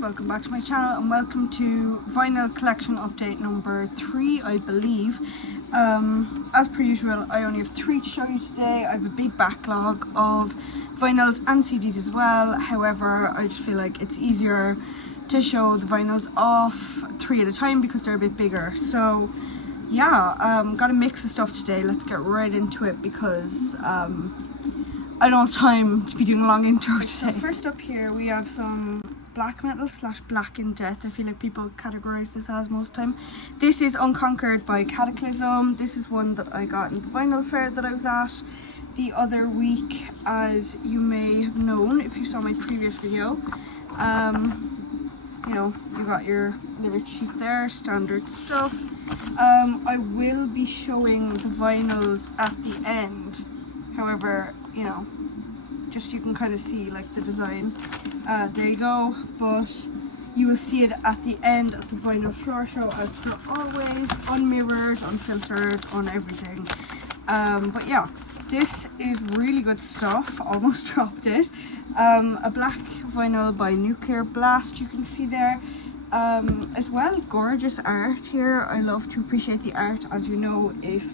Welcome back to my channel and welcome to vinyl collection update number 3, I believe. As per usual, I only have 3 to show you today. I have a big backlog of vinyls and CDs as well. However, I just feel like it's easier to show the vinyls off 3 at a time because they're a bit bigger. So yeah, got a mix of stuff today. Let's get right into it because I don't have time to be doing a long intro today. So first up here we have some black metal / Black in Death. I feel like people categorize this as most time. This is Unconquered by Cataclysm. This is one that I got in the vinyl fair that I was at the other week, as you may have known if you saw my previous video. You know, you got your lyric sheet there, standard stuff. I will be showing the vinyls at the end. However, you know, just you can kind of see like the design. There you go, but you will see it at the end of the vinyl floor show as per always, unmirrored, unfiltered, on everything. But yeah, this is really good stuff. Almost dropped it. A black vinyl by Nuclear Blast, you can see there. As well, gorgeous art here. I love to appreciate the art, as you know if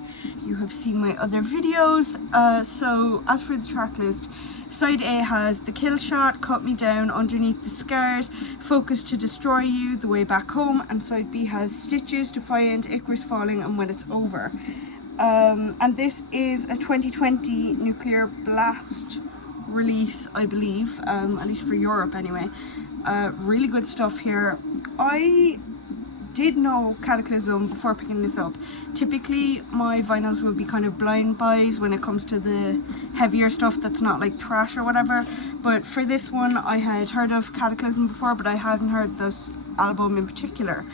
you have seen my other videos. So as for the track list, side A has The Kill Shot, Cut Me Down, Underneath the Scars, Focus to Destroy You, The Way Back Home, and side B has Stitches, Defiant, Icarus Falling, and When It's Over. And this is a 2020 Nuclear Blast release, I believe, at least for Europe anyway. Really good stuff here. I did know Cataclysm before picking this up. Typically my vinyls will be kind of blind buys when it comes to the heavier stuff that's not like thrash or whatever, but for this one I had heard of Cataclysm before, but I hadn't heard this album in particular.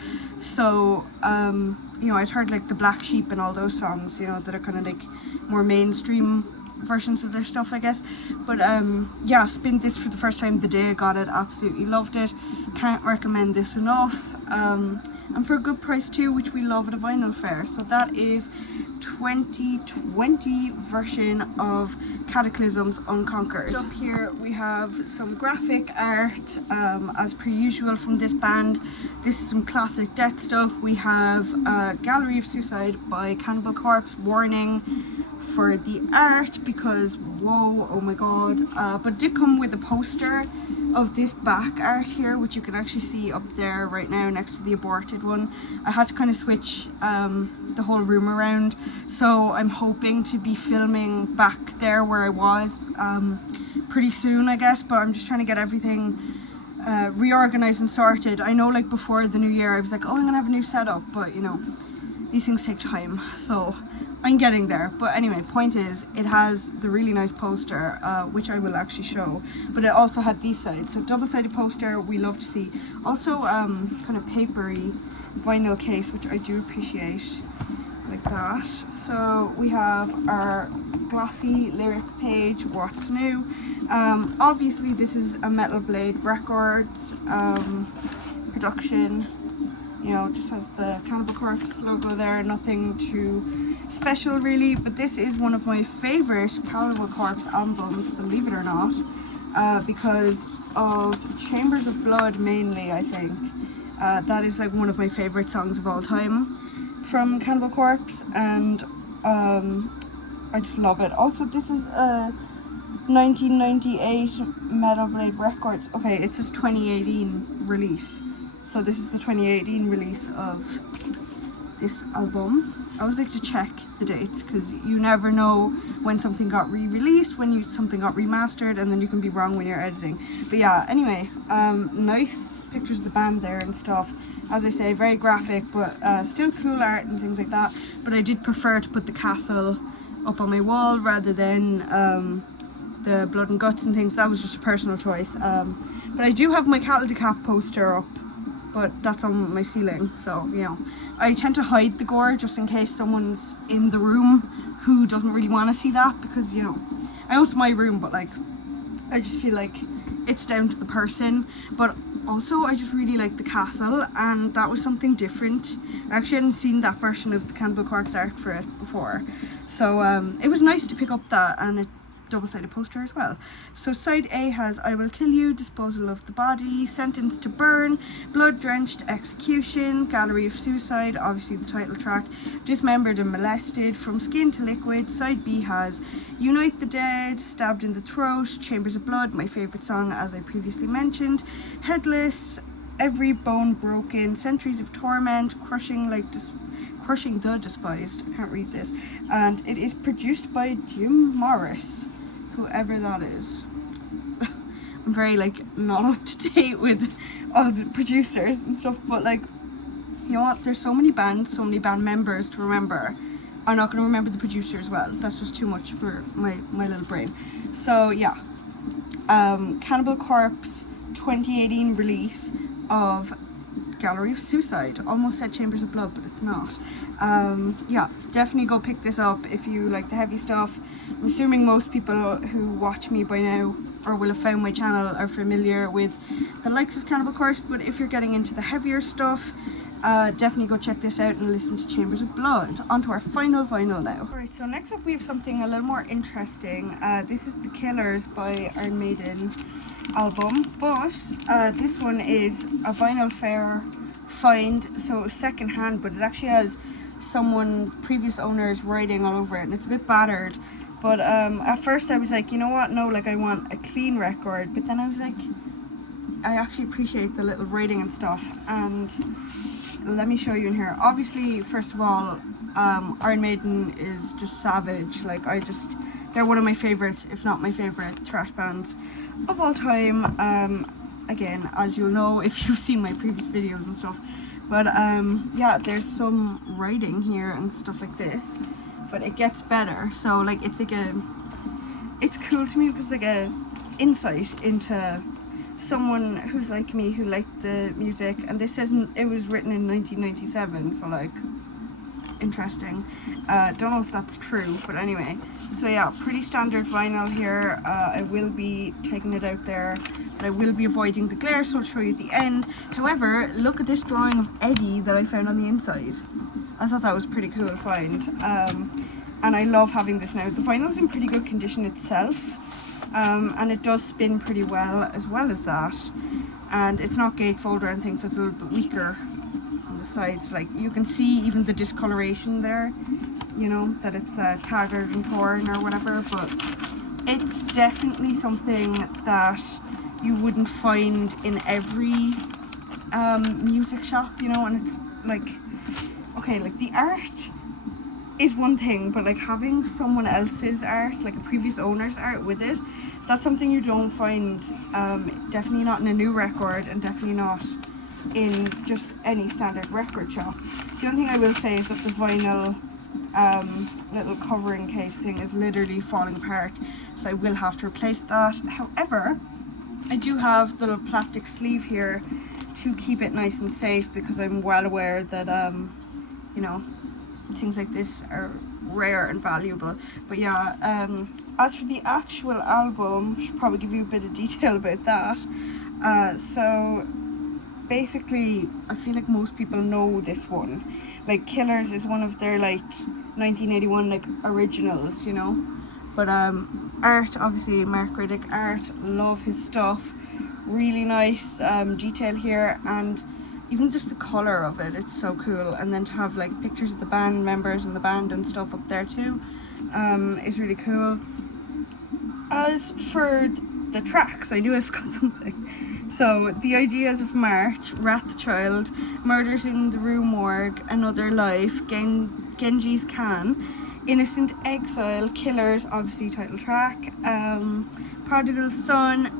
So you know, I'd heard like the Black Sheep and all those songs, you know, that are kind of like more mainstream versions of their stuff, I guess. But yeah, spinned this for the first time the day I got it, absolutely loved it, can't recommend this enough. And for a good price too, which we love at a vinyl fair. So that is 2020 version of Cataclysm's Unconquered. Up here we have some graphic art, as per usual from this band. This is some classic death stuff. We have Gallery of Suicide by Cannibal Corpse. Warning for the art because whoa, oh my god. But it did come with a poster of this back art here, which you can actually see up there right now next to the aborted one. I had to kind of switch the whole room around, so I'm hoping to be filming back there where I was pretty soon, I guess. But I'm just trying to get everything reorganized and sorted. I know like before the new year I was like, oh, I'm gonna have a new setup, but you know, these things take time, so I'm getting there. But anyway, point is, it has the really nice poster, which I will actually show, but it also had these sides, so double-sided poster, we love to see. Also kind of papery vinyl case, which I do appreciate, like that. So we have our glossy lyric page, what's new. Obviously this is a Metal Blade Records production. You know, just has the Cannibal Corpse logo there, nothing too special really, but this is one of my favorite Cannibal Corpse albums, believe it or not, because of Chambers of Blood mainly, I think. That is like one of my favorite songs of all time from Cannibal Corpse, and I just love it. Also, this is a 1998 Metal Blade Records, okay, it says 2018 release. So this is the 2018 release of this album. I always like to check the dates because you never know when something got re-released, when something got remastered, and then you can be wrong when you're editing. But yeah, anyway, nice pictures of the band there and stuff. As I say, very graphic, but still cool art and things like that. But I did prefer to put the castle up on my wall rather than the blood and guts and things. That was just a personal choice. But I do have my Cattle Decap poster up, but that's on my ceiling, so you know, I tend to hide the gore just in case someone's in the room who doesn't really want to see that, because you know, I know it's my room, but like I just feel like it's down to the person, but also I just really like the castle, and that was something different. I actually hadn't seen that version of the Cannibal Corpse art for it before, so it was nice to pick up that, and a double-sided poster as well. So side A has I will kill you, disposal of the body, sentence to burn, blood-drenched execution, gallery of suicide, obviously the title track, dismembered and molested, from skin to liquid. Side B has unite the dead, stabbed in the throat, chambers of blood, my favorite song as I previously mentioned, headless, every bone broken, centuries of torment, crushing the despised. I can't read this. And it is produced by Jim Morris, whoever that is. I'm very like not up to date with all the producers and stuff, but like, you know what, there's so many bands, so many band members to remember. I'm not going to remember the producer as well. That's just too much for my little brain. So yeah, Cannibal Corpse 2018 release of Gallery of Suicide. Almost said Chambers of Blood, but it's not. Yeah, definitely go pick this up if you like the heavy stuff. I'm assuming most people who watch me by now or will have found my channel are familiar with the likes of Cannibal Corpse, but if you're getting into the heavier stuff, definitely go check this out and listen to Chambers of Blood. On to our final vinyl now. Alright, so next up we have something a little more interesting. This is The Killers by Iron Maiden album, but this one is a vinyl fair find, so second hand, but it actually has someone's previous owner's writing all over it, and it's a bit battered. But at first I was like, you know what, no, like I want a clean record, but then I was like, I actually appreciate the little writing and stuff, and let me show you in here. Obviously, first of all, Iron Maiden is just savage. Like, they're one of my favourites, if not my favourite thrash bands of all time. Again, as you'll know if you've seen my previous videos and stuff. But yeah, there's some writing here and stuff like this, but it gets better. So like, it's cool to me because it's like a insight into someone who's like me, who liked the music, and this says it was written in 1997, so like, interesting. Don't know if that's true, but anyway. So yeah, pretty standard vinyl here. I will be taking it out there, but I will be avoiding the glare, so I'll show you at the end. However, look at this drawing of Eddie that I found on the inside. I thought that was pretty cool to find, and I love having this now. The vinyl's in pretty good condition itself, and it does spin pretty well as that, and it's not gatefold or anything, so it's a little bit weaker on the sides. Like, you can see even the discoloration there, you know, that it's tattered and torn or whatever, but it's definitely something that you wouldn't find in every music shop, you know. And it's like, okay, like the art is one thing, but like having someone else's art, like a previous owner's art with it, that's something you don't find, definitely not in a new record, and definitely not in just any standard record shop. The only thing I will say is that the vinyl little covering case thing is literally falling apart, so I will have to replace that. However, I do have the little plastic sleeve here to keep it nice and safe, because I'm well aware that you know, things like this are rare and valuable. But yeah, as for the actual album, I should probably give you a bit of detail about that. So basically, I feel like most people know this one. Like, Killers is one of their like 1981 like originals, you know. But art, obviously Mark Riddick art, love his stuff. Really nice detail here, and even just the colour of it, it's so cool. And then to have like pictures of the band members and the band and stuff up there too, is really cool. As for the tracks, I knew I forgot something. So, The Ideas of March, Wrathchild, Murders in the Rue Morgue, Another Life, Genghis Khan, Innocent Exile, Killers, obviously title track, Prodigal Son,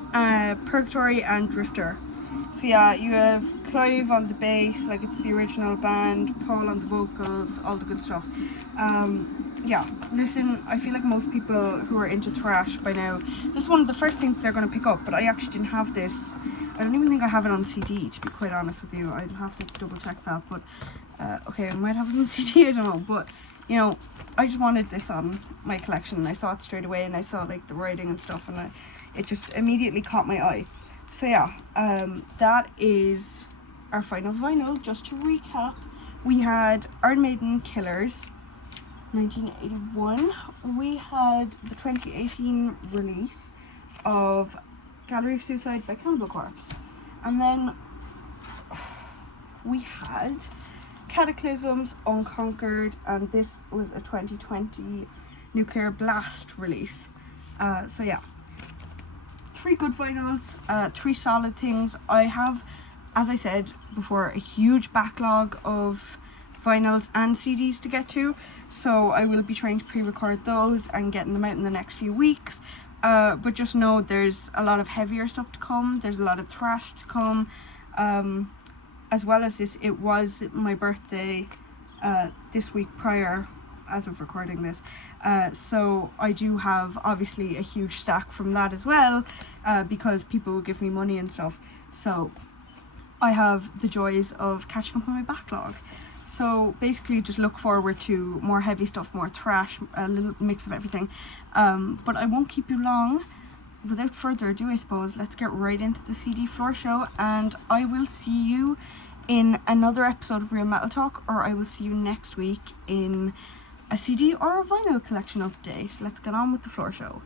Purgatory, and Drifter. So yeah, you have Clive on the bass, like it's the original band, Paul on the vocals, all the good stuff. Yeah, listen, I feel like most people who are into thrash by now, this is one of the first things they're going to pick up, but I actually didn't have this. I don't even think I have it on CD, to be quite honest with you. I'd have to double check that, but okay, I might have it on CD, I don't know, but you know, I just wanted this on my collection, and I saw it straight away, and I saw like the writing and stuff, and it just immediately caught my eye. So yeah, that is our final vinyl. Just to recap, we had Iron Maiden Killers 1981, we had the 2018 release of Gallery of Suicide by Cannibal Corpse, and then we had Cataclysms Unconquered, and this was a 2020 Nuclear Blast release. So yeah, 3 good vinyls, 3 solid things. I have, as I said before, a huge backlog of vinyls and CDs to get to, so I will be trying to pre-record those and getting them out in the next few weeks. But just know there's a lot of heavier stuff to come, there's a lot of thrash to come, as well as this. It was my birthday this week prior, as of recording this, so I do have obviously a huge stack from that as well, because people will give me money and stuff, so I have the joys of catching up on my backlog. So basically just look forward to more heavy stuff, more thrash, a little mix of everything. But I won't keep you long. Without further ado, I suppose, let's get right into the CD floor show, and I will see you in another episode of Real Metal Talk, or I will see you next week in a CD or a vinyl collection update. Let's get on with the floor show.